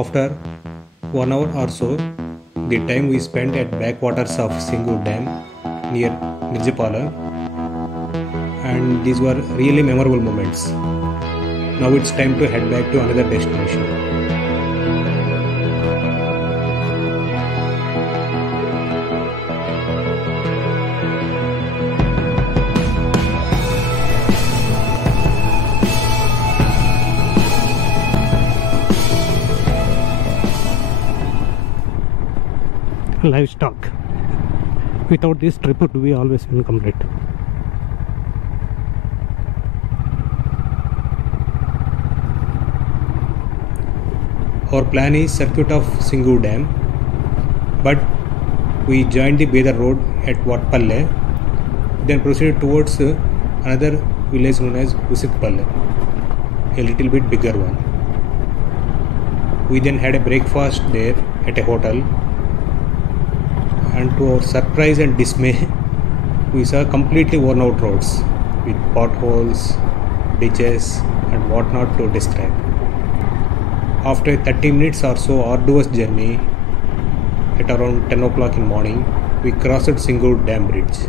After 1 hour or so, the time we spent at backwaters of Singur Dam near Nirjipala, and these were really memorable moments. Now it's time to head back to another destination. Livestock. Without this trip it would be always incomplete. Our plan is circuit of Singur Dam, but we joined the Bedar road at Vatpalle, then proceeded towards another village known as Usikpalle, a little bit bigger one. We then had a breakfast there at a hotel, and to our surprise and dismay, we saw completely worn out roads with potholes, ditches and whatnot to describe. After a 30 minutes or so arduous journey, at around 10 o'clock in the morning, we crossed Singur Dam Bridge,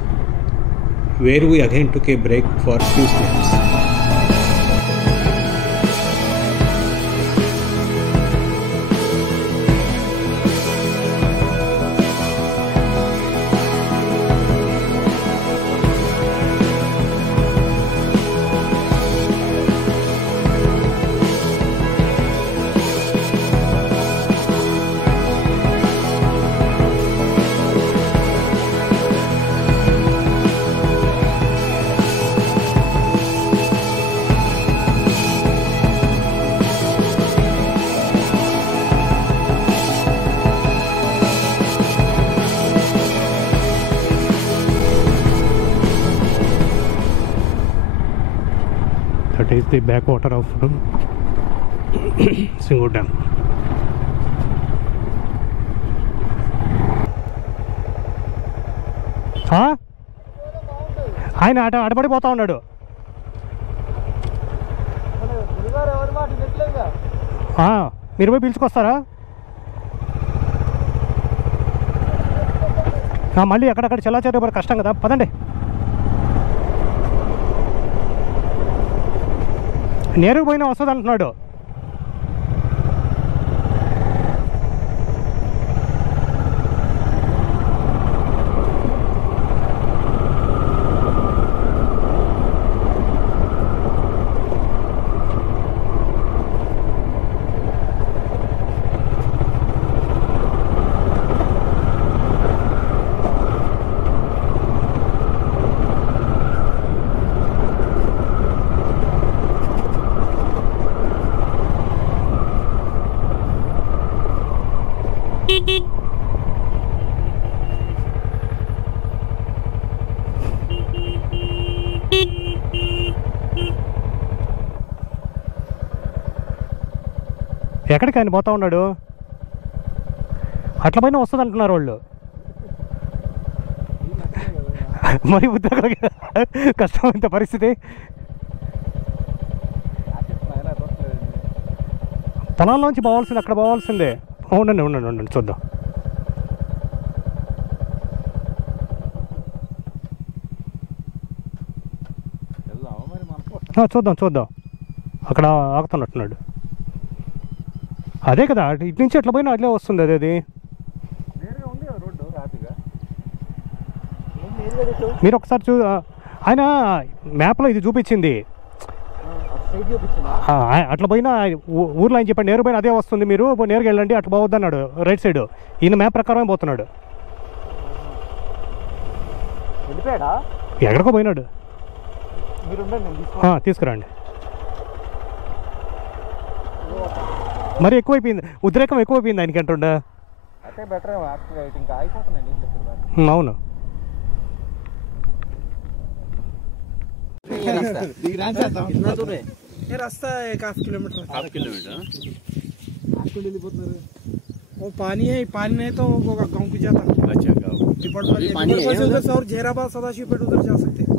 where we again took a break for a few snaps. That is the backwater of Singur Dam. ఆయన అడబడిపోతా ఉన్నాడు. మీరు పోయి పిలుచుకొస్తారా? మళ్ళీ అక్కడక్కడ చెల్లాచెరు కష్టం కదా, పదండి. నేరుగా పోయినా వస్తుంది అంటున్నాడు. ఎక్కడికి ఆయన పోతా ఉన్నాడు? అట్ల పైన వస్తుంది అంటున్నారు వాళ్ళు. మరి ఉద్యోగులకి కష్టమైంత పరిస్థితి. పొలాల్లోంచి పోవాల్సింది, అక్కడ పోవాల్సిందే. ఉండండి ఉండండి ఉండండి చూద్దాం. చూద్దాం చూద్దాం. అక్కడ ఆగుతున్నట్టున్నాడు. అదే కదా, ఇటు నుంచి ఎట్లా పోయినా అట్లే వస్తుంది. అది మీరు ఒకసారి ఆయన మ్యాప్లో ఇది చూపించింది. అట్లా పోయినా ఊర్లో ఆయన చెప్పండి, నేరు పోయినా అదే వస్తుంది, మీరు నేరుగా వెళ్ళండి, అట్లా పోవద్దు అన్నాడు. రైట్ సైడ్ ఈయన మ్యాప్ ప్రకారమే పోతున్నాడు. ఎక్కడికో పోయినాడు. తీసుకురండి. మరి ఎక్కువైపోయింది, ఉద్రేకం ఎక్కువైపోయింది ఆయనకి అంటుండ. అవును. रास्ता है 1.5 किलोमीटर। 1.5 किलोमीटर वो पानी है, पानी नहीं तो वो गाँव की जाता। अच्छा, उधर से और जहराबाद सदाशिवपेट उधर जा सकते हैं।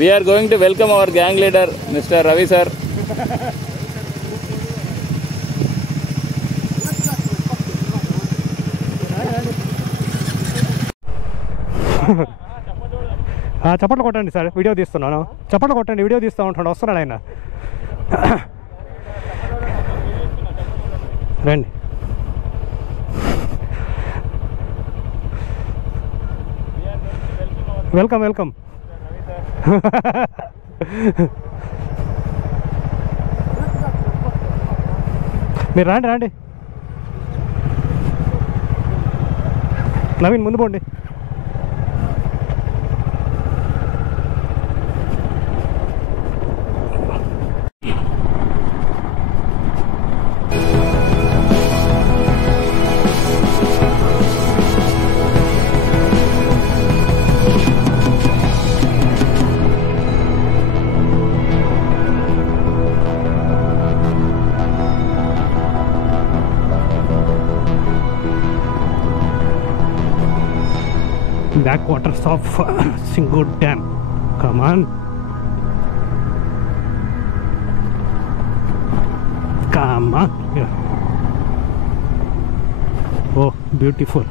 We are going to welcome our gang leader, Mr. Ravi sir. చప్పట్లు కొట్టండి సార్, వీడియో తీస్తున్నాను. చప్పట్లు కొట్టండి, వీడియో తీస్తూ ఉంటాడు. వస్తున్నాడు ఆయన. రండి. Welcome welcome. మీరు రండి రండి. నవీన్ ముందు పోండి. Backwaters of Singur Dam. Come on. Come on. Yeah. Oh, beautiful.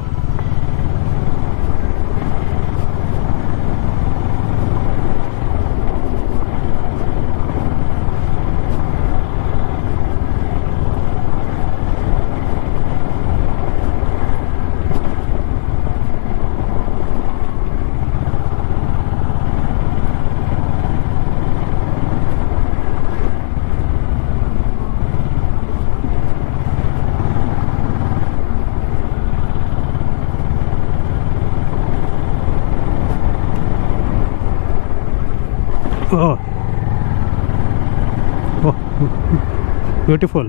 Oh, oh, beautiful.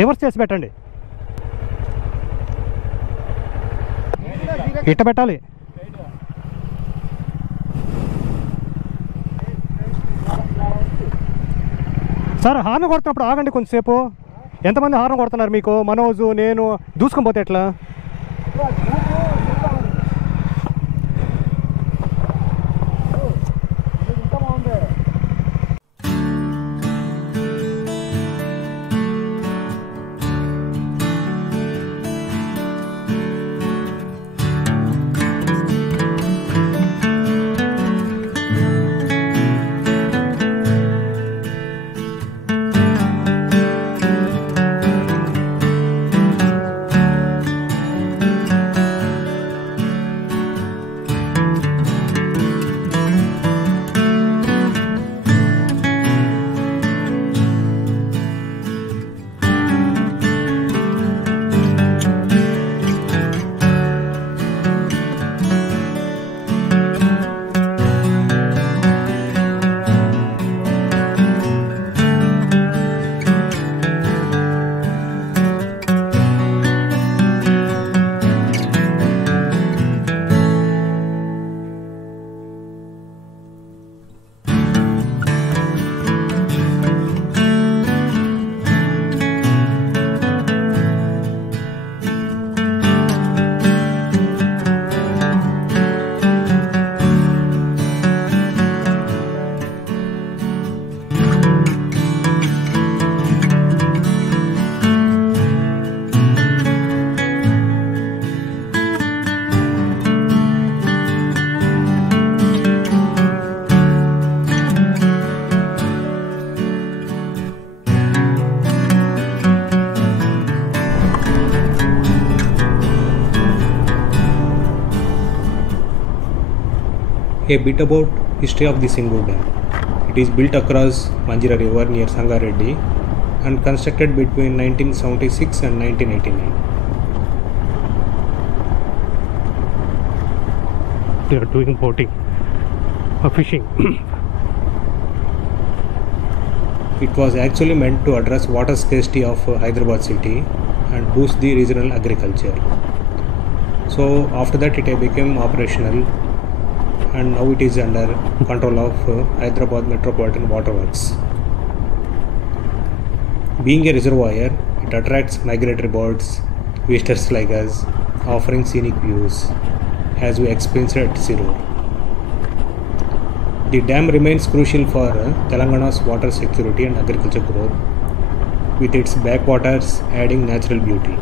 Reverse చేసి పెట్టండి. ఇట్ట పెట్టాలి. సార్ హార్న్ కొడుతున్నప్పుడు ఆగండి కొంచెంసేపు. ఎంతమంది హార్న్ కొడుతున్నారు మీకు? మనోజు, నేను దూసుకొని పోతే ఎట్లా? A bit about history of the Singur Dam. It is built across Manjira River near Sangareddy and constructed between 1976 and 1989. They are doing boating or fishing. It was actually meant to address water scarcity of Hyderabad city and boost the regional agriculture. So after that it became operational and now it is under control of Hyderabad Metropolitan Water Works. Being a reservoir, It attracts migratory birds, visitors like us, offering scenic views, as we experienced at Sirur. The dam remains crucial for Telangana's water security and agriculture growth, with its backwaters adding natural beauty.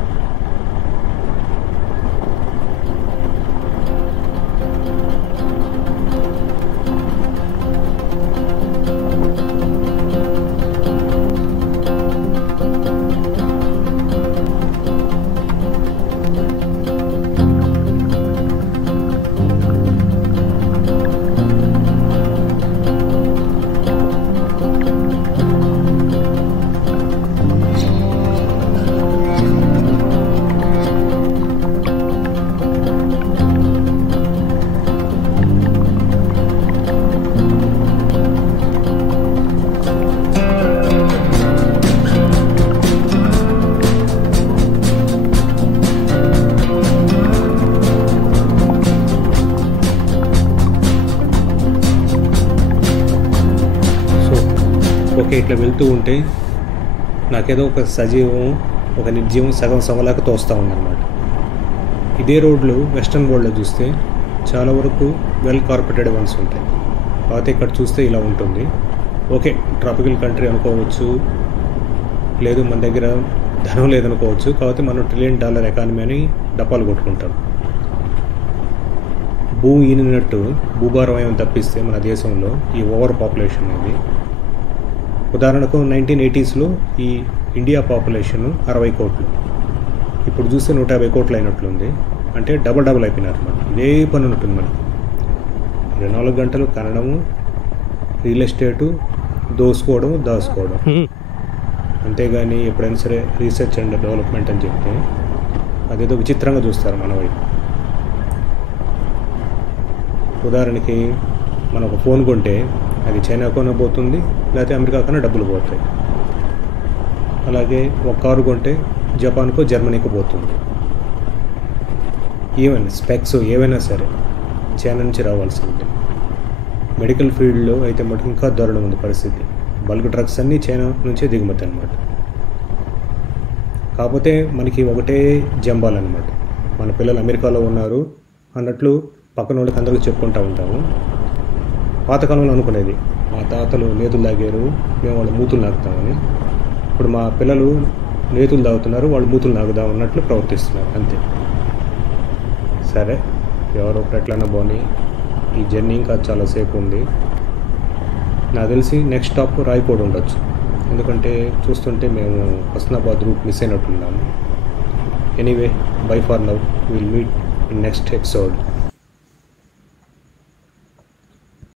Okay, ఇట్లా వెళ్తూ ఉంటే నాకేదో ఒక సజీవం, ఒక నిర్జీవం సగం సగంలాగా తోస్తూ ఉందన్నమాట. ఇదే రోడ్లు వెస్ట్రన్ వరల్డ్లో చూస్తే చాలా వరకు వెల్ కార్పొరేటెడ్ వన్స్ ఉంటాయి. కాకపోతే ఇక్కడ చూస్తే ఇలా ఉంటుంది. ఓకే, ట్రాపికల్ కంట్రీ అనుకోవచ్చు, లేదు మన దగ్గర ధనం లేదనుకోవచ్చు. కాకపోతే మనం $1 ట్రిలియన్ ఎకానమీ అని డప్పాలు కొట్టుకుంటాం. భూమి ఈనినట్టు భూభారం ఏమైనా తప్పిస్తే మన దేశంలో ఈ ఓవర్ పాపులేషన్ అనేది, ఉదాహరణకు 1980s ఈ ఇండియా పాపులేషన్ 60 కోట్లు, ఇప్పుడు చూస్తే 150 కోట్లు అయినట్లుంది. అంటే డబల్ అయిపోయినారు అన్నమాట. ఇదే పని ఉంటుంది మనకి. 24 గంటలు కనడము, రియల్ ఎస్టేటు, దోసుకోవడం, దాచుకోవడం. అంతేగాని ఎప్పుడైనా సరే రీసెర్చ్ అండ్ డెవలప్మెంట్ అని చెప్తే అదేదో విచిత్రంగా చూస్తారు మన వైపు. ఉదాహరణకి మనం ఒక ఫోన్ కొంటే అది చైనాకైనా పోతుంది, లేకపోతే అమెరికాకైనా డబ్బులు పోతాయి. అలాగే ఒక కారు కొంటే జపాన్కో జర్మనీకో పోతుంది. ఈవెన్ స్పెక్స్ ఏవైనా సరే చైనా నుంచి రావాల్సిందే. మెడికల్ ఫీల్డ్లో అయితే మటుకు ఇంకా దారుణం ఉంది పరిస్థితి. బల్క్ డ్రగ్స్ అన్నీ చైనా నుంచే దిగుమతి అనమాట. కాకపోతే మనకి ఒకటే జంబాలన్నమాట. మన పిల్లలు అమెరికాలో ఉన్నారు అన్నట్లు పక్కన వాళ్ళకి అందరికీ చెప్పుకుంటూ ఉంటాము. పాతకాలంలో అనుకునేది, మా తాతలు నేతులు తాగారు, మేము వాళ్ళు మూతులు నాకుతామని. ఇప్పుడు మా పిల్లలు నేతులు తాగుతున్నారు, వాళ్ళు మూతులు నాకుదాం అన్నట్లు ప్రవర్తిస్తున్నారు. అంతే. సరే, ఎవరో ఒకరు ఎట్లన్నా పోనీ, ఈ జర్నీ ఇంకా చాలాసేపు ఉంది. నాకు తెలిసి నెక్స్ట్ స్టాప్ రాయకోడ్ ఉండొచ్చు. ఎందుకంటే చూస్తుంటే మేము హస్నాబాద్ రూట్ మిస్ అయినట్టున్నాము. Anyway, bye for now, will meet in next episode.